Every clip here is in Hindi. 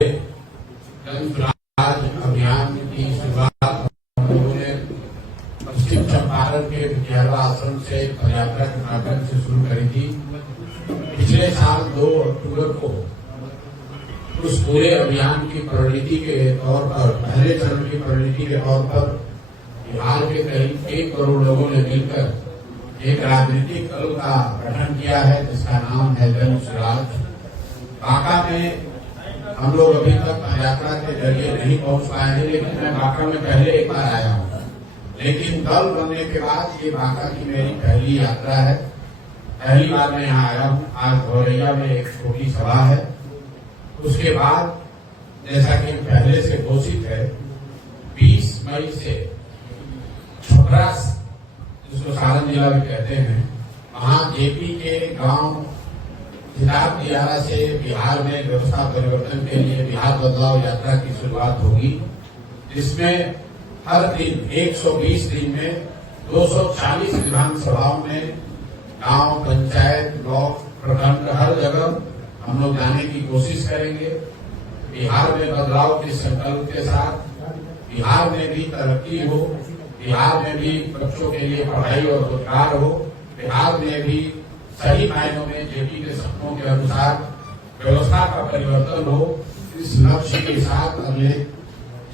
जन स्वराज अभियान की शुरुआत हम लोगों ने पश्चिम चंपारण के विद्यालय आश्रम से पदयात्रा के माध्यम से शुरू करी थी। पिछले साल 2 अक्टूबर को उस पूरे अभियान की परिणति के तौर पर, पहले चरण की परिणति के तौर पर बिहार के करीब 1 करोड़ लोगों ने मिलकर एक राजनीतिक दल का गठन किया है जिसका नाम है जन स्वराज। बांका में हम लोग अभी तक पदयात्रा के जरिए नहीं पहुंच पाए हैं, लेकिन मैं बांका में पहले एक बार आया हूं। लेकिन दल बनने के बाद ये बांका की मेरी पहली यात्रा है। पहली बार मैं यहाँ आया हूँ। आज गौरैया में एक छोटी सभा है। उसके बाद जैसा कि पहले से घोषित है 20 मई से छपरा, जिसको सारण जिला भी कहते हैं, वहां जेपी के गांव हिसाब दियारा से बिहार में व्यवस्था परिवर्तन के लिए बिहार बदलाव यात्रा की शुरुआत होगी, जिसमें हर दिन 120 दिन में 240 विधानसभाओं में गांव, पंचायत, ब्लॉक, प्रखंड हर जगह हम लोग जाने की कोशिश करेंगे। बिहार में बदलाव के संकल्प के साथ बिहार में भी तरक्की हो, बिहार में भी बच्चों के लिए पढ़ाई और रोजगार हो, बिहार में भी सही मायनों में जेपी के सपनों के अनुसार व्यवस्था का परिवर्तन हो। इस लक्ष्य के साथ अगले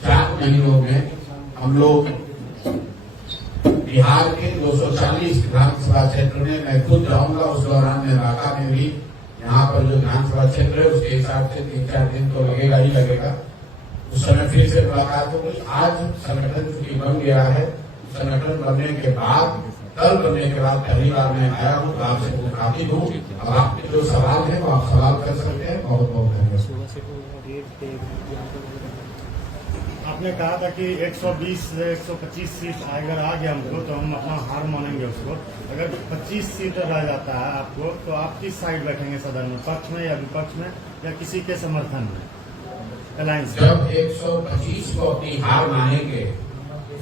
4 महीनों में हम लोग बिहार के 240 विधानसभा क्षेत्र में मैं खुद जाऊंगा। उस दौरान मैं बांका में भी, यहाँ पर जो विधानसभा क्षेत्र है उसके हिसाब से 3-4 दिन तो लगेगा ही लगेगा। उस समय फिर से मुलाकात होगी। आज संगठन चूंकि बन गया है, संगठन बनने के बाद, दल बनने के बाद पहली बार मैं आया हूँ, तो आपसे मुखातिब हूँ। अब आपके जो सवाल है वो आप सवाल कर सकते हैं। बहुत बहुत धन्यवाद। आपने कहा था कि 120 से 125 सीट अगर आ गया हमको तो हम अपना हार मानेंगे उसको। अगर 25 सीट रह जाता है आपको, तो आप किस साइड बैठेंगे सदन में, पक्ष में या विपक्ष में या किसी के समर्थन में? अलायंस जब 125 को अपनी हार मानेंगे,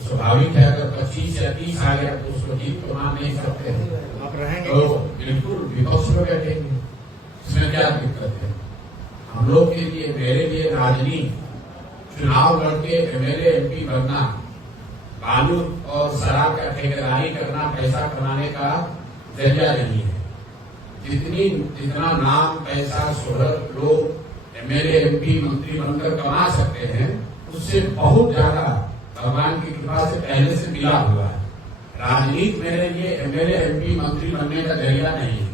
स्वाभाविक है अगर 25 या 30 आ गया तो उसको जीत तो मान नहीं सकते हैं। आप रहेंगे तो बिल्कुल विपक्ष में बैठेंगे, इसमें क्या दिक्कत है? हम लोग के लिए, मेरे लिए राजनीति चुनाव लड़के एमएलए एमपी बनना, बालू और शराब का ठेकेदारी करना, पैसा कमाने का जरिया नहीं है। जितना नाम, पैसा, शोहरत लोग एमएलए एमपी मंत्री बनकर कमा सकते हैं, उससे बहुत ज्यादा भगवान की कृपा से पहले से मिला हुआ है। राजनीति मेरे लिए एमएलए एमपी मंत्री बनने का जरिया नहीं है।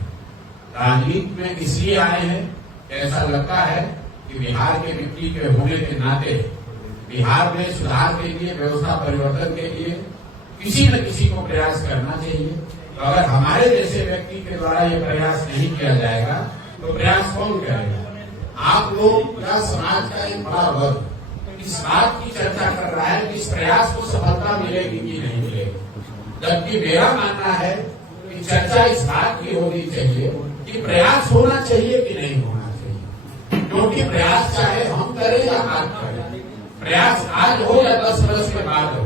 राजनीति में इसलिए आए हैं, ऐसा लगता है कि बिहार के मिट्टी के होने के नाते बिहार में सुधार के लिए, व्यवस्था परिवर्तन के लिए किसी न किसी को प्रयास करना चाहिए। तो अगर हमारे जैसे व्यक्ति के द्वारा ये प्रयास नहीं किया जाएगा तो प्रयास कौन करेगा? आप लोग या समाज का एक बड़ा वर्ग इस बात की चर्चा कर रहा है कि इस प्रयास को सफलता मिलेगी कि नहीं मिलेगी, जबकि मेरा मानना है कि चर्चा इस बात की होनी चाहिए कि प्रयास होना चाहिए कि नहीं होना चाहिए। क्योंकि प्रयास चाहे हम करें या आप करें, प्रयास आज हो या 10 वर्ष के बाद हो,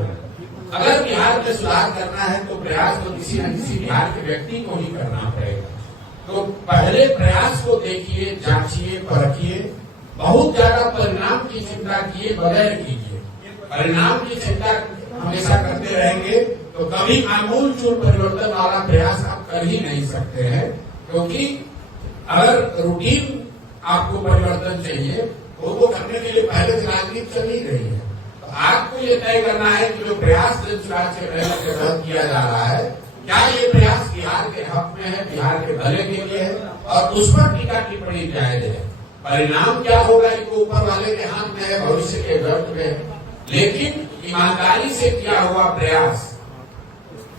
अगर बिहार में सुधार करना है तो प्रयास तो किसी न किसी बिहार के व्यक्ति को ही करना पड़ेगा। तो पहले प्रयास को देखिए, जांचिए, परखिए। बहुत ज्यादा परिणाम की चिंता किए बगैर कीजिए। परिणाम की चिंता हमेशा करते रहेंगे तो कभी आमूल चूल परिवर्तन वाला प्रयास आप कर ही नहीं सकते हैं। क्योंकि अगर रूटीन आपको परिवर्तन चाहिए तो वो करने के लिए पहले से राजनीति चल ही रही है। तो आपको ये तय करना है कि जो प्रयास जन स्वराज के तहत किया जा रहा है, क्या ये प्रयास बिहार के हक में है, बिहार के भले के लिए है, और उस पर टीका टिप्पणी जायज है। परिणाम क्या होगा ये तो ऊपर वाले के हाथ में है, भविष्य के गर्त में है। लेकिन ईमानदारी से किया हुआ प्रयास,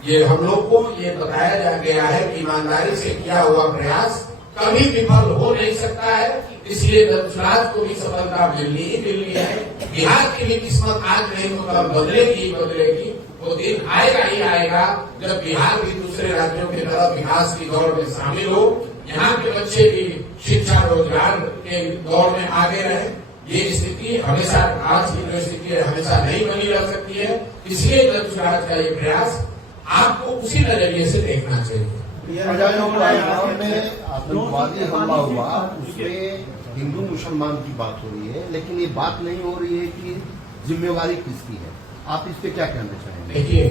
ये हम लोग को ये बताया जा गया है कि ईमानदारी से किया हुआ प्रयास कभी विफल हो नहीं सकता है। इसलिए जनस्वराज को भी सफलता मिलनी ही मिलनी है। बिहार की भी किस्मत आज नहीं तो कल बदलेगी ही बदलेगी। वो दिन आएगा ही आएगा जब बिहार भी दूसरे राज्यों की तरफ विकास की दौड़ में शामिल हो, यहाँ के बच्चे भी शिक्षा, रोजगार के दौर में आगे रहे। ये स्थिति हमेशा, आज की जो स्थिति है, हमेशा नहीं बनी रह सकती है। इसलिए जन स्वराज का ये प्रयास आपको उसी नजरिए से देखना चाहिए। में आतंकवादी हमला हुआ, उसमें हिंदू मुसलमान की बात हो रही है, लेकिन ये बात नहीं हो रही है कि जिम्मेवारी किसकी है। आप इस पे क्या कहना चाहेंगे? देखिए,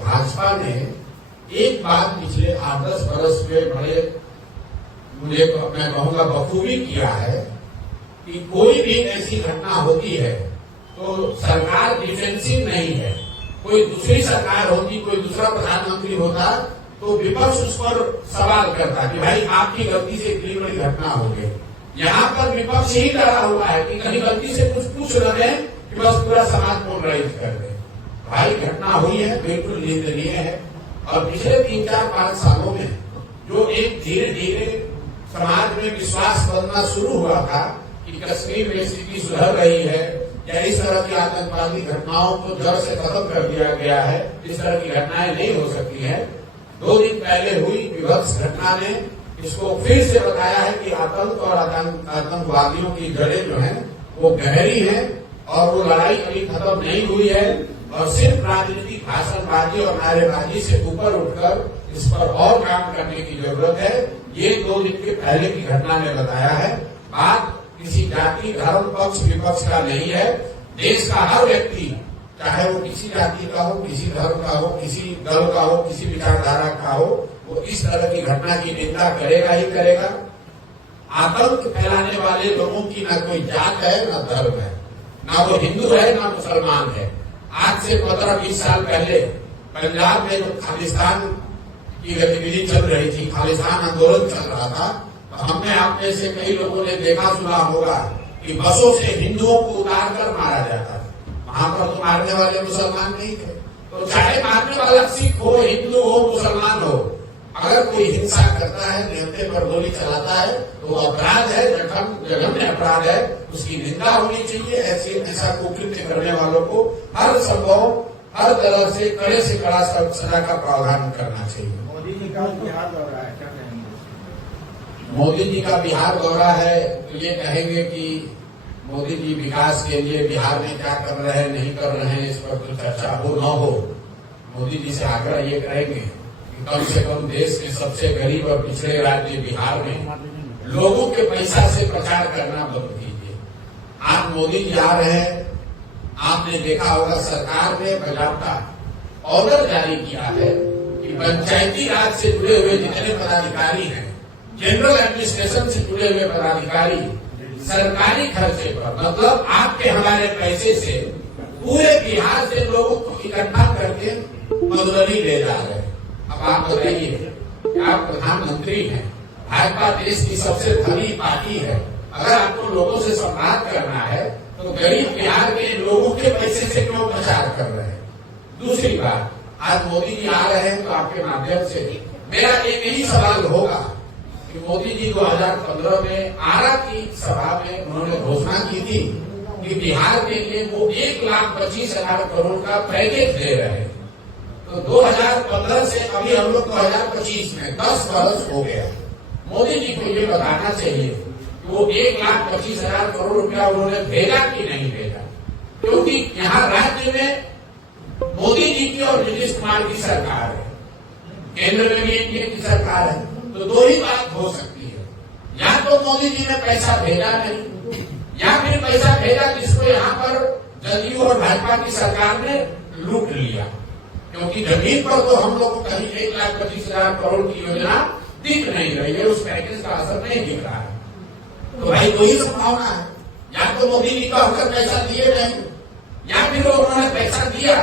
भाजपा ने एक बात पिछले 8-10 वर्ष में बड़े मैं कहूंगा बखूबी किया है कि कोई भी ऐसी घटना होती है तो सरकार डिफेंसिव नहीं है। कोई दूसरी सरकार होती, कोई दूसरा प्रधानमंत्री होता तो विपक्ष उस पर सवाल करता कि भाई आपकी गलती से इतनी बड़ी घटना हो गई। यहाँ पर विपक्ष ही डरा हुआ है कि कहीं गलती से कुछ पूछ रहे हैं कि बस पूरा समाज पोलराइज कर दे। भाई घटना हुई है, बिल्कुल निंदनीय है। और पिछले 3-4-5 सालों में जो एक धीरे धीरे समाज में विश्वास बनना शुरू हुआ था कि कश्मीर में स्थिति सुधर रही है या इस तरह की आतंकवादी घटनाओं को जड़ से खत्म कर दिया गया है, इस तरह की घटनाएं नहीं हो सकती हैं। 2 दिन पहले हुई विभत्स घटना ने इसको फिर से बताया है कि आतंक और आतंकवादियों की जड़ें जो हैं वो गहरी हैं और वो लड़ाई कभी खत्म नहीं हुई है। और सिर्फ राजनीतिक भाषणबाजी और नारेबाजी से ऊपर उठकर इस पर और काम करने की जरूरत है। ये 2 दिन के पहले की घटना ने बताया है। बात किसी जाति, धर्म, पक्ष विपक्ष का नहीं है। देश का हर व्यक्ति, चाहे वो किसी जाति का हो, किसी धर्म का हो, किसी दल का हो, किसी विचारधारा का हो, वो इस तरह की घटना की निंदा करेगा ही करेगा। आतंक फैलाने वाले लोगों की ना कोई जात है, ना धर्म है, ना वो हिंदू है, ना मुसलमान है। आज से 15-20 साल पहले पंजाब में जो खालिस्तान की गतिविधि चल रही थी, खालिस्तान आंदोलन चल रहा था, तो हमने आप में से कई लोगों ने देखा सुना होगा कि बसों से हिंदुओं को उतार कर मारा जाता था। वहां पर तो मारने वाले मुसलमान नहीं थे। तो चाहे मारने वाला सिख हो, हिंदू हो, मुसलमान हो, अगर कोई हिंसा करता है, निहत्थे पर गोली चलाता है तो अपराध है, जघन्य अपराध है, उसकी निंदा होनी चाहिए। ऐसा कुकृत्य करने वालों को हर संभव, हर तरह से कड़े से कड़ा सजा का प्रावधान करना चाहिए। मोदी जी का बिहार दौरा है, क्या कहेंगे? मोदी जी का बिहार दौरा है तो ये कहेंगे कि मोदी जी विकास के लिए बिहार में क्या कर रहे हैं, नहीं कर रहे हैं, इस पर तो चर्चा हो न हो। मोदी जी से आग्रह ये करेंगे कि कम से कम देश के सबसे गरीब और पिछड़े राज्य बिहार में लोगों के पैसा से प्रचार करना बंद कीजिए। आप मोदी जी आ रहे हैं, आपने देखा होगा सरकार ने बाकायदा ऑर्डर जारी किया है कि पंचायती राज से जुड़े हुए जितने पदाधिकारी हैं, जनरल एडमिनिस्ट्रेशन से जुड़े हुए पदाधिकारी सरकारी खर्चे पर, मतलब आपके हमारे पैसे से पूरे बिहार से लोगों को इकट्ठा करके मदुरई ले जा रहे हैं। अब आप बताइए, आप प्रधानमंत्री हैं, भाजपा देश की सबसे धनी पार्टी है, अगर आपको लोगों से संवाद करना है तो गरीब बिहार के लोगों के पैसे से क्यों प्रचार कर रहे हैं? दूसरी बात, आज मोदी जी आ रहे हैं तो आपके माध्यम से मेरा एक ही सवाल होगा कि मोदी जी 2015 में आरा की सभा में उन्होंने घोषणा की थी कि बिहार के लिए वो 1,25,000 करोड़ का पैकेज दे रहे हैं। तो 2015 से अभी हम लोग 2025 में 10 वर्ष हो गया। मोदी जी को ये बताना चाहिए कि वो 1,25,000 करोड़ रुपया उन्होंने भेजा कि नहीं भेजा, क्योंकि यहाँ राज्य में मोदी जी की और नीतीश कुमार की सरकार है, केंद्र में भी एनडीए की सरकार है। तो 2 ही बात हो सकती है, या तो मोदी जी ने पैसा भेजा नहीं, या फिर पैसा भेजा जिसको यहाँ पर जदयू और भाजपा की सरकार ने लूट लिया। क्योंकि जमीन पर तो हम लोग को कहीं 1,25,000 करोड़ की योजना दिख नहीं रही है, उस पैकेज का असर नहीं दिख रहा है। तो भाई 2 ही संभावना है, या तो मोदी जी का होकर पैसा दिए नहीं, या फिर उन्होंने पैसा दिया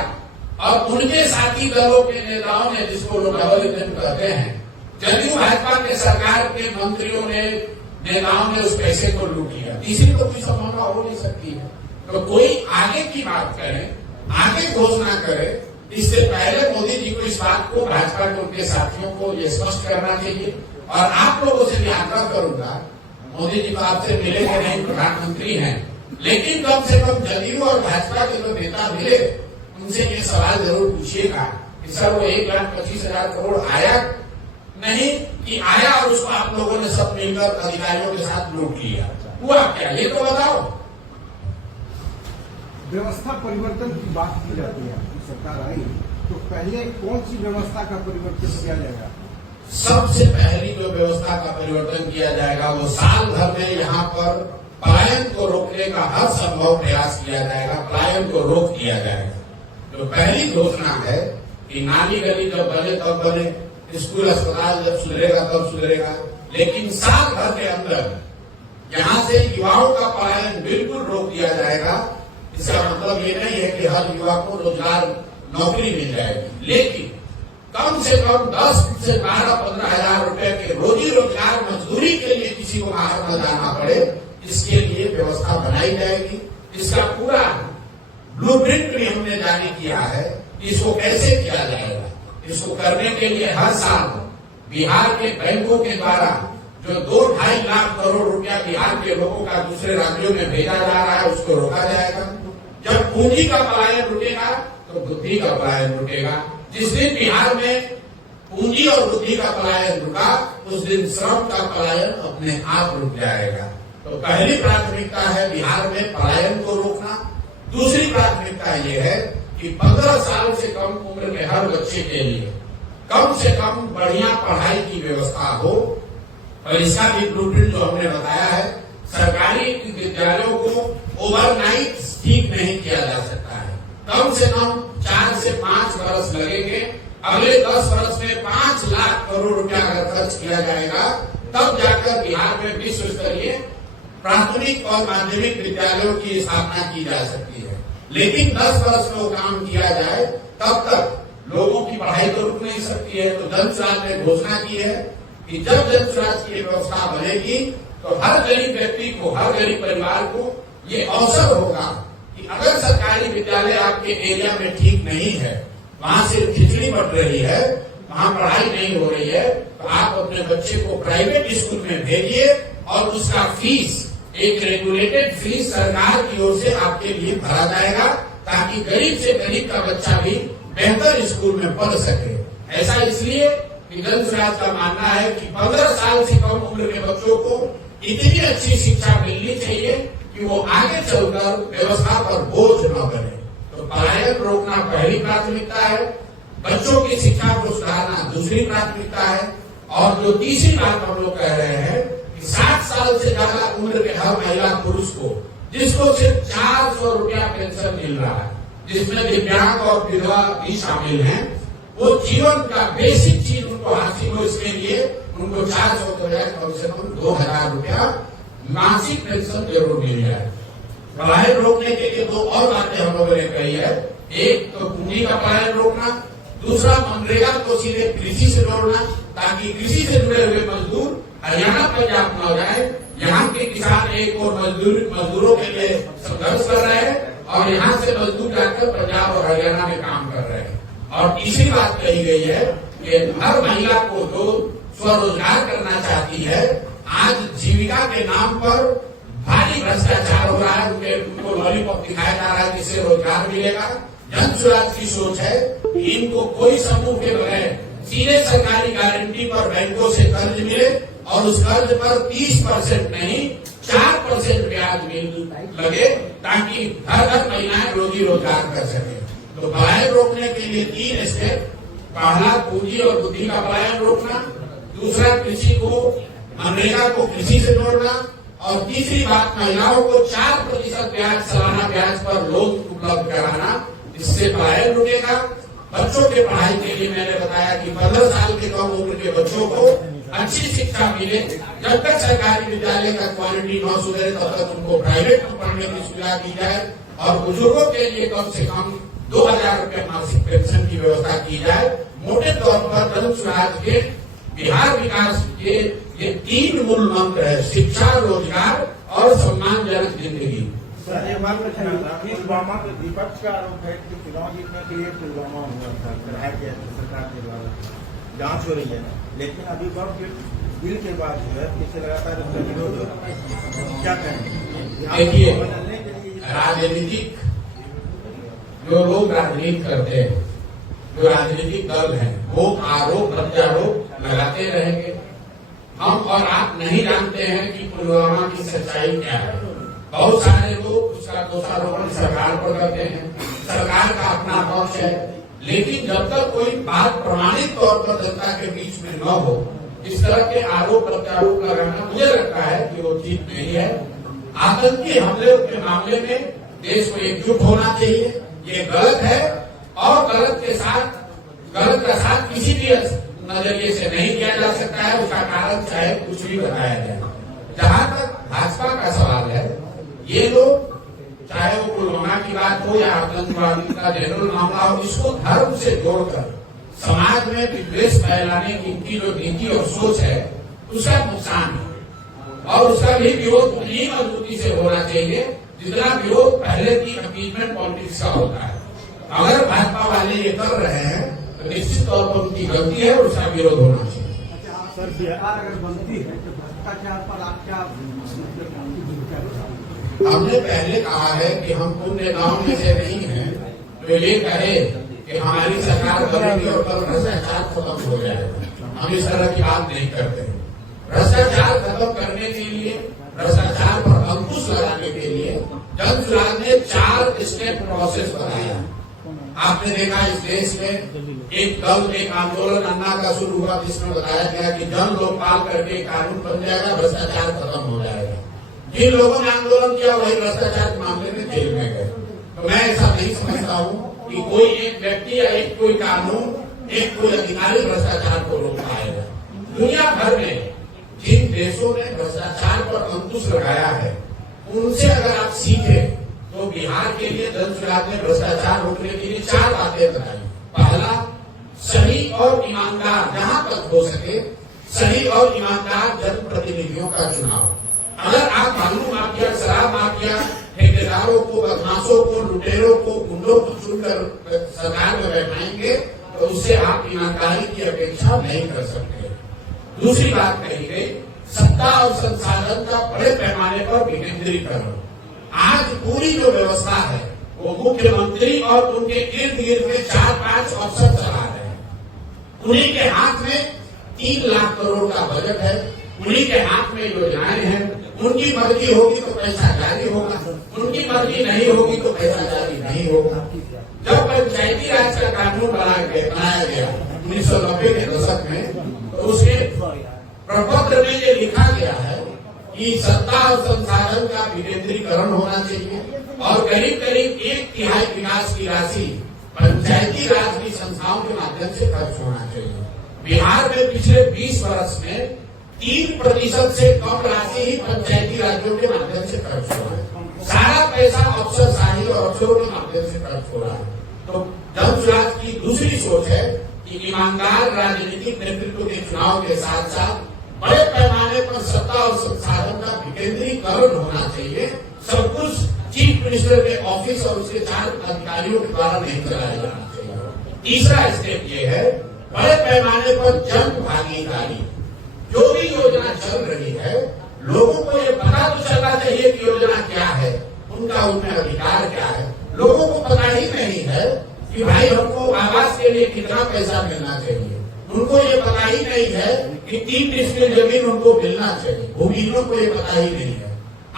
और उनके साथी दलों के नेताओं ने, जिसको लोग डबल इंजन कहते हैं, जदयू भाजपा के सरकार के मंत्रियों ने, नेताओं ने उस पैसे को लूट लिया। तीसरी तो कोई संभावना हो नहीं सकती है। तो कोई आगे की बात करे, आगे घोषणा करे, इससे पहले मोदी जी को इस बात को, भाजपा के उनके साथियों को ये स्पष्ट करना चाहिए। और आप लोगों से भी आग्रह करूंगा, मोदी जी को आपसे मिलेंगे नहीं, प्रधानमंत्री हैं, लेकिन कम से कम जदयू और भाजपा के जो नेता मिले उनसे ये सवाल जरूर पूछिएगा कि सर वो 1,25,000 करोड़ आया नहीं कि आया और उसको आप लोगों ने सब मिलकर अधिकारियों के साथ लूट लिया, हुआ क्या, ये तो बताओ। व्यवस्था परिवर्तन की बात की जाती है, आपकी सरकार आई तो पहले कौन सी व्यवस्था का परिवर्तन किया जाएगा? सबसे पहली जो व्यवस्था का परिवर्तन किया जाएगा वो साल भर में यहाँ पर पलायन को रोकने का हर संभव प्रयास किया जाएगा, पलायन को रोक दिया जाएगा। तो पहली घोषणा है कि नाली गली जब बने तब बने, स्कूल अस्पताल जब सुधरेगा तब सुधरेगा, लेकिन साल भर के अंदर यहाँ से युवाओं का पलायन बिल्कुल रोक दिया जाएगा। इसका मतलब ये नहीं है कि हर युवा को रोजगार नौकरी मिल जाएगी, लेकिन कम से कम 10 से 12-15 हजार रुपए के रोजी रोजगार मजदूरी के लिए किसी को बाहर न जाना पड़े, इसके लिए व्यवस्था बनाई जाएगी। इसका पूरा ब्लूप्रिंट भी हमने जारी किया है। इसको कैसे किया जाएगा, इसको करने के लिए हर साल बिहार के बैंकों के द्वारा जो 2-2.5 लाख करोड़ रुपया बिहार के लोगों का दूसरे राज्यों में भेजा जा रहा है, उसको रोका जाएगा। जब पूंजी का पलायन रुकेगा तो बुद्धि का पलायन रुकेगा। जिस दिन बिहार में पूंजी और बुद्धि का पलायन रुका, उस दिन श्रम का पलायन अपने आप रुक जाएगा। तो पहली प्राथमिकता है बिहार में पलायन को रोकना। दूसरी प्राथमिकता ये है कि 15 साल से कम उम्र के हर बच्चे के लिए कम से कम बढ़िया पढ़ाई की व्यवस्था हो। और इसका भी ब्लूप्रिंट जो हमने बताया है, सरकारी विद्यालयों को ओवरनाइट ठीक नहीं किया जा सकता है। कम से कम 4 से 5 वर्ष लगेंगे। अगले 10 वर्ष में 5 लाख करोड़ रुपया अगर खर्च किया जाएगा, तब जाकर बिहार में विश्व स्तरीय प्राथमिक और माध्यमिक विद्यालयों की स्थापना की जा सकती है। लेकिन 10 वर्ष में वो काम किया जाए, तब तक लोगों की पढ़ाई तो रुक नहीं सकती है। तो जन स्वराज ने घोषणा की है कि जब जन स्वराज की व्यवस्था बनेगी तो हर गरीब व्यक्ति को, हर गरीब परिवार को ये अवसर होगा कि अगर सरकारी विद्यालय आपके एरिया में ठीक नहीं है, वहां से खिचड़ी बढ़ रही है, वहां पढ़ाई नहीं हो रही है, तो आप अपने बच्चे को प्राइवेट स्कूल में भेजिए और उसका फीस, एक रेगुलेटेड फीस सरकार की ओर से आपके लिए भरा जाएगा, ताकि गरीब से गरीब का बच्चा भी बेहतर स्कूल में पढ़ सके। ऐसा इसलिए कि जन स्वराज का मानना है कि 15 साल से कम उम्र के बच्चों को इतनी अच्छी शिक्षा मिलनी चाहिए कि वो आगे चलकर व्यवस्था पर बोझ न बने। तो पलायन रोकना पहली प्राथमिकता है, बच्चों की शिक्षा को सुधारना दूसरी प्राथमिकता है, और जो तीसरी बात हम लोग कह रहे हैं कि 60 साल से ज्यादा उम्र के हर महिला पुरुष को, जिसको सिर्फ 400 रुपया पेंशन मिल रहा है, जिसमें दिव्यांग और विधवा भी शामिल हैं, वो जीवन का बेसिक चीज उनको हासिल हो, इसके लिए उनको 400 के बजाय कम से कम 2000 रुपया मासिक पेंशन जरूर मिल जाए। पलायन रोकने के लिए 2 और बातें हम लोगों ने कही है। एक तो पूंजी का पलायन रोकना, दूसरा मनरेगा को सीधे कृषि से जोड़ना, ताकि कृषि से जुड़े हुए मजदूर हरियाणा पंजाब न हो जाए। यहाँ के किसान एक और मजदूरों के लिए संघर्ष कर रहे हैं और यहाँ से मजदूर जाकर पंजाब और हरियाणा में काम कर रहे हैं। और तीसरी बात कही गई है कि हर महिला को जो स्वरोजगार करना चाहती है, आज जीविका के नाम पर भारी भ्रष्टाचार हो रहा है, उनको लॉलीपॉप दिखाया जा रहा है जिससे रोजगार मिलेगा। जन स्वराज की सोच है कि इनको कोई समूह के बगैर सीधे सरकारी गारंटी पर बैंकों से कर्ज मिले और उस कर्ज पर 30% नहीं 4% ब्याज लगे, ताकि हर घर महिलाएं रोजी रोजगार कर सके। तो पलायन रोकने के लिए 3 स्टेप, पहला पूंजी और बुद्धि का पलायन रोकना, दूसरा कृषि को, मनरेगा को कृषि से जोड़ना, और तीसरी बात महिलाओं को 4% ब्याज, सालाना ब्याज पर लोन उपलब्ध कराना, इससे पलायन रुकेगा। बच्चों के पढ़ाई के लिए मैंने बताया कि 15 साल के कम उम्र के बच्चों को अच्छी शिक्षा मिले। जब तक सरकारी विद्यालय का क्वालिटी न सुधरे, तब तक उनको प्राइवेट में पढ़ने की सुविधा दी जाए, और बुजुर्गों के लिए कम से कम 2000 रुपये मासिक पेंशन की व्यवस्था की जाए। मोटे तौर पर जन स्वराज के बिहार विकास के ये 3 मूल मंत्र है: शिक्षा, रोजगार और सम्मानजनक जिंदगी। पुलवामा के विपक्ष का आरोप है कि चुनाव जीतने के लिए पुलवामा हुआ था, कराया गया था सरकार के द्वारा, जांच हो रही है, लेकिन अभी वक्त बिल के बाद जो है इससे लगातार उसका विरोध हो रहा है। क्या कहेंगे? देखिए, राजनीतिक जो लोग राजनीति करते हैं, जो राजनीतिक दल हैं, वो आरोप प्रत्यारोप लगाते रहेंगे। हम और आप नहीं जानते हैं कि पुलवामा की सच्चाई क्या है। बहुत सारे लोग उसका दोषारोपण सरकार पर करते हैं, सरकार का अपना पक्ष है, लेकिन जब तक कोई बात प्रमाणित तौर पर जनता के बीच में न हो, इस तरह के आरोप प्रत्यारोप लगाना मुझे लगता है कि वो ठीक नहीं है। आतंकी हमले के मामले में देश को एकजुट होना चाहिए, ये गलत है और गलत का साथ किसी भी नजरिए से नहीं किया जा सकता है। उसका कारण चाहे कुछ भी बताया जाए। जहां तक भाजपा का सवाल है, ये लोग चाहे वो पुलवामा की बात हो या आतंकवादी का जनरल मामला हो, इसको धर्म से जोड़कर समाज में विद्वेष फैलाने की इनकी जो नीति और सोच है, उसका नुकसान है और उसका भी विरोध उतनी मजबूती से होना चाहिए जितना विरोध पहले की अपीजमेंट पॉलिटिक्स का होता है। अगर भाजपा वाले ये कर रहे हैं तो निश्चित तौर पर उनकी गलती है और उसका विरोध होना चाहिए। सर सरकार अगर बनती है तो भ्रष्टाचार पर आप क्या हमने पहले कहा है कि हम पुण्य गांव में से नहीं हैं तो ये कहे कि हमारी सरकार बनेगी और कल भ्रष्टाचार खत्म हो जाएगा। हम इस तरह की बात नहीं करते। भ्रष्टाचार खत्म करने के लिए, भ्रष्टाचार पर अंकुश लगाने के लिए जन सुराज ने 4 स्टेप प्रोसेस बनाया। आपने देखा इस देश में एक दल, एक आंदोलन अन्ना का शुरू हुआ जिसमें बताया गया कि जन लोकपाल करके कानून बन जाएगा, भ्रष्टाचार खत्म हो जाएगा। जिन लोगों ने आंदोलन किया वही भ्रष्टाचार के मामले में जेल में गए। तो मैं ऐसा नहीं समझता हूँ कि कोई एक व्यक्ति या एक कोई कानून, एक कोई अधिकारी भ्रष्टाचार को रोक पाएगा। दुनिया भर में जिन देशों ने भ्रष्टाचार पर अंकुश लगाया है, उनसे अगर आप सीखे तो बिहार के लिए जन सुराज ने भ्रष्टाचार रोकने के लिए 4 बातें बताई। पहला, सही और ईमानदार, जहां तक हो सके सही और ईमानदार जनप्रतिनिधियों का चुनाव। अगर आप बालू माफिया, शराब माफिया, ठेकेदारों को, बदमाशों को, लुटेरों को, गुंडों को चुनकर सरकार में बैठाएंगे तो उससे आप ईमानदारी की अपेक्षा नहीं कर सकते। दूसरी बात कही गई, सत्ता और संसाधन का बड़े पैमाने पर विकेंद्रीकरण। आज पूरी जो व्यवस्था है वो मुख्यमंत्री और उनके इर्द गिर्द में 4-5 अफसर चला रहे हैं। उन्हीं के हाथ में 3 लाख करोड़ का बजट है, उन्हीं के हाथ में योजनाएं हैं। उनकी मर्जी होगी तो पैसा जारी होगा, उनकी मर्जी नहीं होगी तो पैसा जारी नहीं होगा। जब पंचायती राज का कानून बनाया गया 1990 के दशक में, तो उसके प्रपत्र में ये लिखा गया है कि सत्ता और संसाधन का विकेंद्रीकरण होना चाहिए और करीब करीब 1/3 विकास की राशि पंचायती राज की संस्थाओं के माध्यम से खर्च होना चाहिए। बिहार में पिछले 20 वर्ष में 3% से कम राशि ही पंचायती राज्यों के माध्यम से खर्च हो रहा है। सारा पैसा अफसरशाही और अफसरों के माध्यम से खर्च हो रहा है। तो जन सुराज की दूसरी सोच है कि ईमानदार राजनीतिक नेतृत्व के चुनाव के साथ साथ बड़े पैमाने पर सत्ता और संसाधन का विकेंद्रीकरण होना चाहिए। सब कुछ चीफ मिनिस्टर के ऑफिस और उसके 4 अधिकारियों के द्वारा नहीं कराया जाना चाहिए। तीसरा स्टेप ये है, बड़े पैमाने पर जन भागीदारी। जो भी योजना चल रही है, लोगों को ये पता तो चलना चाहिए कि योजना क्या है, उनका उनमें अधिकार क्या है। लोगों को पता ही नहीं है कि भाई हमको आवास के लिए कितना पैसा मिलना चाहिए। उनको ये पता ही नहीं है कि 3 डिस्ट्रिक्ट जमीन उनको मिलना चाहिए। भूमिहीनों को ये पता ही नहीं है।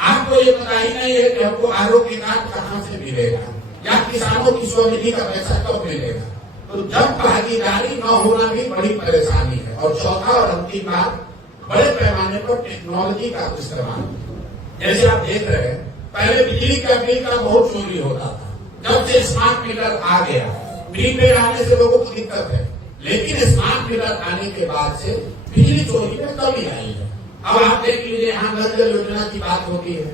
आपको ये पता ही नहीं है कि हमको आरोग्य कार्ड कहाँ से मिलेगा या किसानों की स्वनिधि का पैसा कब मिलेगा। तो जन भागीदारी न होना भी बड़ी परेशानी है। और चौथा और अंतिम बात, बड़े पैमाने पर टेक्नोलॉजी का इस्तेमाल। जैसे आप देख रहे हैं, पहले बिजली का बिल का बहुत चोरी होता था। जब से स्मार्ट मीटर आ गया, प्रीपेड आने से लोगों को दिक्कत है, लेकिन स्मार्ट मीटर आने के बाद से बिजली चोरी में कमी आई है। अब आप देख लीजिए, यहाँ नल जल योजना की बात होती है।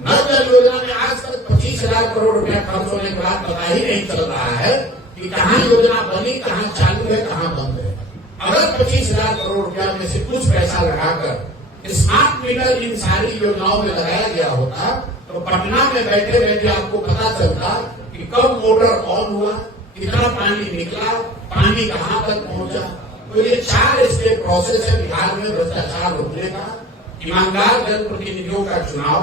नल जल योजना में आज तक 25,000 करोड़ रुपया खर्च होने के बाद पता ही नहीं चल रहा है कि कहाँ योजना बनी, कहाँ चालू है, कहाँ बंद है। अगर 25,000 करोड़ रुपया में से कुछ पैसा लगाकर स्मार्ट मीटर इन सारी योजनाओं में लगाया गया होता तो पटना में बैठे बैठे आपको पता चलता कि कब मोटर ऑन हुआ, कितना पानी निकला, पानी कहाँ तक पहुंचा। तो ये 4 स्टेप प्रोसेस है बिहार में भ्रष्टाचार रोकने का। ईमानदार जनप्रतिनिधियों का चुनाव,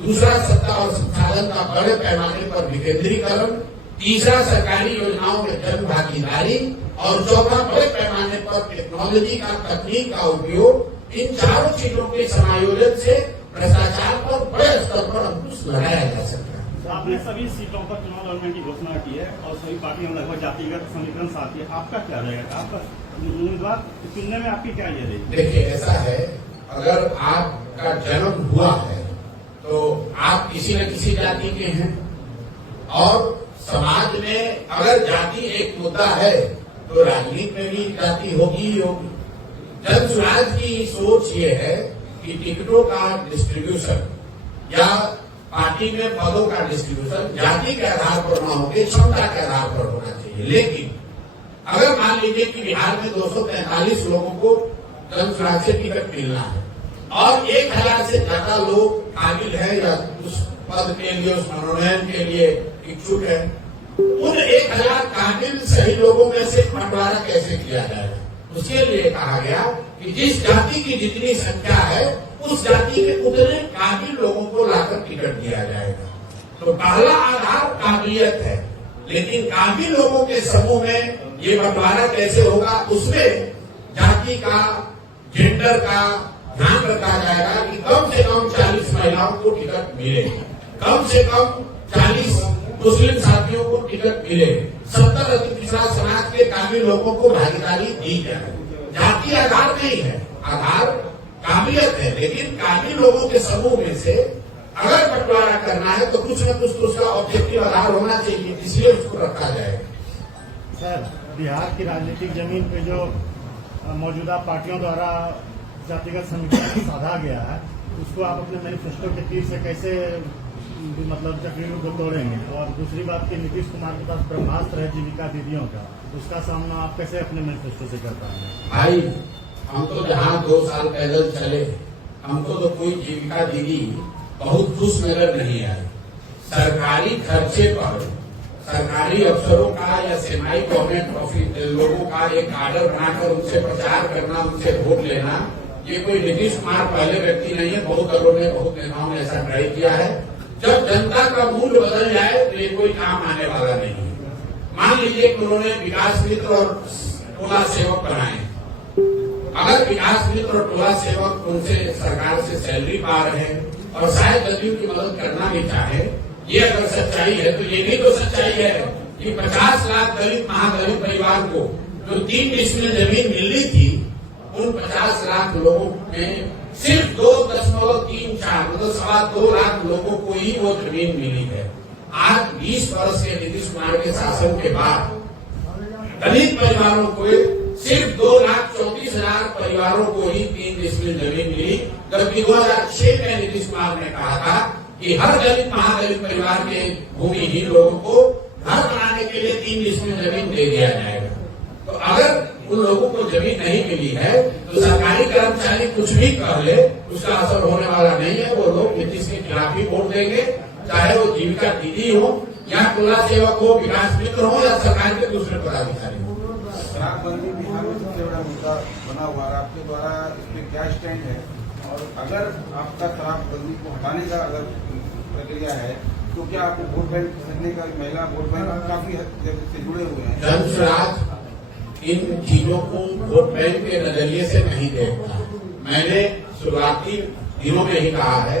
दूसरा सत्ता और संसाधन का बड़े पैमाने पर विकेंद्रीकरण, तीसरा सरकारी योजनाओं में जन भागीदारी और चौथा बड़े पैमाने पर टेक्नोलॉजी का, तकनीक का उपयोग। इन चारों चीजों के समायोजन से भ्रष्टाचार पर बड़े स्तर पर अंकुश लगाया जा सकता है। आपने सभी सीटों पर चुनाव लड़ने की घोषणा की है और सभी पार्टियां लगभग जातिगत समीकरण साथ है। आपका क्या रहेगा? आपका उम्मीदवार चुनने में आपकी क्या ये रहेगी? देखिए, ऐसा है, अगर आपका जन्म हुआ है तो आप किसी न किसी जाति के हैं, और समाज में अगर जाति एक मुद्दा है तो राजनीति में भी जाति होगी ही होगी। जन स्वराज की सोच ये है कि टिकटों का डिस्ट्रीब्यूशन या पार्टी में पदों का डिस्ट्रीब्यूशन जाति के आधार पर न होकर क्षमता के आधार पर होना चाहिए। लेकिन अगर मान लीजिए कि बिहार में 243 लोगों को जन स्वराज से टिकट मिलना है और 1000 से ज्यादा लोग काबिल है या उस पद के लिए, उस मनोनयन के लिए इच्छुक है, उन 1000 काबिल सही लोगों में से बंटवारा कैसे किया जाएगा? उसके लिए कहा गया कि जिस जाति की जितनी संख्या है उस जाति के उतने काबिल लोगों को लाकर टिकट दिया जाएगा। तो पहला आधार काबिलियत है, लेकिन काबिल लोगों के समूह में ये बंटवारा कैसे होगा, उसमें जाति का, जेंडर का ध्यान रखा जाएगा कि कम से कम 40 महिलाओं को टिकट मिले, कम से कम 40 मुस्लिम साथियों को टिकट मिले, 70 अति पिछड़ा समाज के काबिल लोगों को भागीदारी दी जाए। जाति आधार नहीं है, आधार काबिलियत है, लेकिन काबिल लोगों के समूह में से अगर बंटवारा करना है तो कुछ न कुछ तो उसका ऑब्जेक्टिव आधार होना चाहिए, इसलिए उसको रखा जाएगा। सर, बिहार की राजनीतिक जमीन पे जो मौजूदा पार्टियों द्वारा जातिगत समीकरण साधा गया है, उसको आप अपने मैनिफेस्टो के तीर से कैसे मतलब चक्रीयों को तोड़ेंगे? और दूसरी बात कि नीतीश कुमार के पास ब्रह्मास्त्र है जीविका दीदियों का, उसका सामना आप कैसे अपने मैनिफेस्टो से कर पाएंगे? भाई, हम तो जहाँ 2 साल पैदल चले, हमको तो कोई जीविका दीदी बहुत खुश नजर नहीं आई। सरकारी खर्चे पर सरकारी अफसरों का या सेमाई गवर्नमेंट ऑफिस लोगों का एक आर्डर बनाकर उनसे प्रचार करना, उनसे वोट लेना, ये कोई नीतीश कुमार पहले व्यक्ति नहीं है। बहुत लोगों ने, बहुत नेताओं ने ऐसा ट्राई किया है। जब जनता का मूल्य बदल जाए तो ये कोई काम आने वाला नहीं है। मान लीजिए कि उन्होंने विकास मित्र और टोला सेवक बनाए, अगर विकास मित्र और टोला सेवक उनसे सरकार से सैलरी पा रहे हैं और शायद दलियों की मदद करना भी चाहे, ये अगर सच्चाई है तो ये भी तो सच्चाई है कि 50 लाख दलित महादलित परिवार को जो 3 डिसमिल जमीन मिलनी थी, उन 50 लाख लोगों में सिर्फ 2.34 मतलब 2.25 लाख लोगों को ही वो जमीन मिली है। आज 20 वर्ष के नीतीश कुमार के शासन के बाद दलित परिवारों को सिर्फ 2,34,000 परिवारों को ही 3 डिसमिल जमीन मिली, जबकि 2006 में नीतीश कुमार ने कहा था कि हर दलित महादलित परिवार के भूमिहीन लोगों को घर बनाने के लिए 3 डिसमिल जमीन दे दिया जाएगा। तो अगर उन लोगों को जमीन नहीं मिली है तो सरकारी कर्मचारी कुछ भी कर ले, उसका असर होने वाला नहीं है। वो लोग नीतीश के खिलाफ ही वोट देंगे, चाहे वो जीविका दीदी हो या टोला सेवक हो, विकास मित्र हो या सरकार के दूसरे पदाधिकारी हो। शराबबंदी बिहार में सबसे बड़ा मुद्दा बना हुआ है, आपके द्वारा इस पे क्या स्टैंड है? और अगर आपका शराबबंदी को हटाने का अगर प्रक्रिया है तो क्या आपको वोट बैंक करने का, महिला वोट बैंक काफी हद से जुड़े हुए हैं? जन स्वराज इन चीजों को वोट बैंक के नजरिए से नहीं देखता। मैंने शुरुआती दिनों में ही कहा है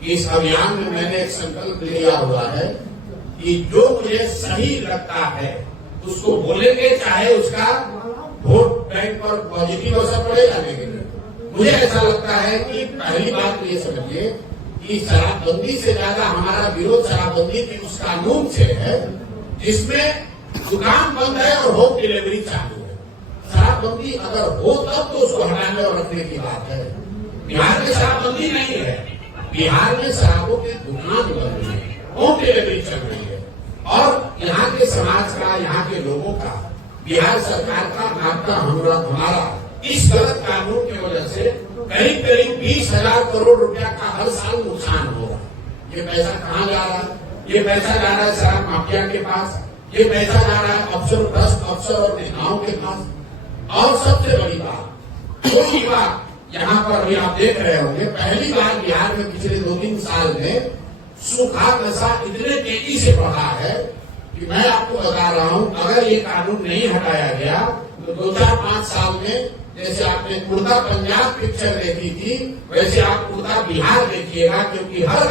कि इस अभियान में मैंने एक संकल्प लिया हुआ है कि जो मुझे सही लगता है उसको बोलेंगे, चाहे उसका वोट बैंक पर पॉजिटिव असर पड़ेगा। लेकिन मुझे ऐसा लगता है कि पहली बात ये समझिए कि शराबबंदी से ज्यादा हमारा विरोध शराबबंदी के उस कानून से है जिसमें दुकान बंद है और होम डिलीवरी चालू है। शराबबंदी अगर हो तब तो उसको हटाने और रखने की बात है। बिहार में शराबबंदी नहीं है, बिहार में शराबों की दुकान बंद है, होम डिलीवरी चल रही है। और यहाँ के समाज का, यहाँ के लोगों का, बिहार सरकार का, आपका, हमारा इस गलत कानून की वजह से करीब करीब 20,000 करोड़ रुपया का हर साल नुकसान हो रहा है। ये पैसा कहाँ जा रहा है? ये पैसा जा रहा है शराब माफिया के पास, ये पैसा जा रहा है भ्रष्ट अफसर और नेताओं के पास। और सबसे बड़ी बात, छोटी बात, यहाँ पर भी आप देख रहे होंगे, पहली बार बिहार में पिछले 2-3 साल में सूखा नशा इतने तेजी से बढ़ा है कि मैं आपको बता रहा हूँ, अगर ये कानून नहीं हटाया गया तो 2-4-5 साल में जैसे आपने उड़ता पंजाब पिक्चर देखी थी, वैसे आप उड़ता बिहार देखिएगा, क्योंकि हर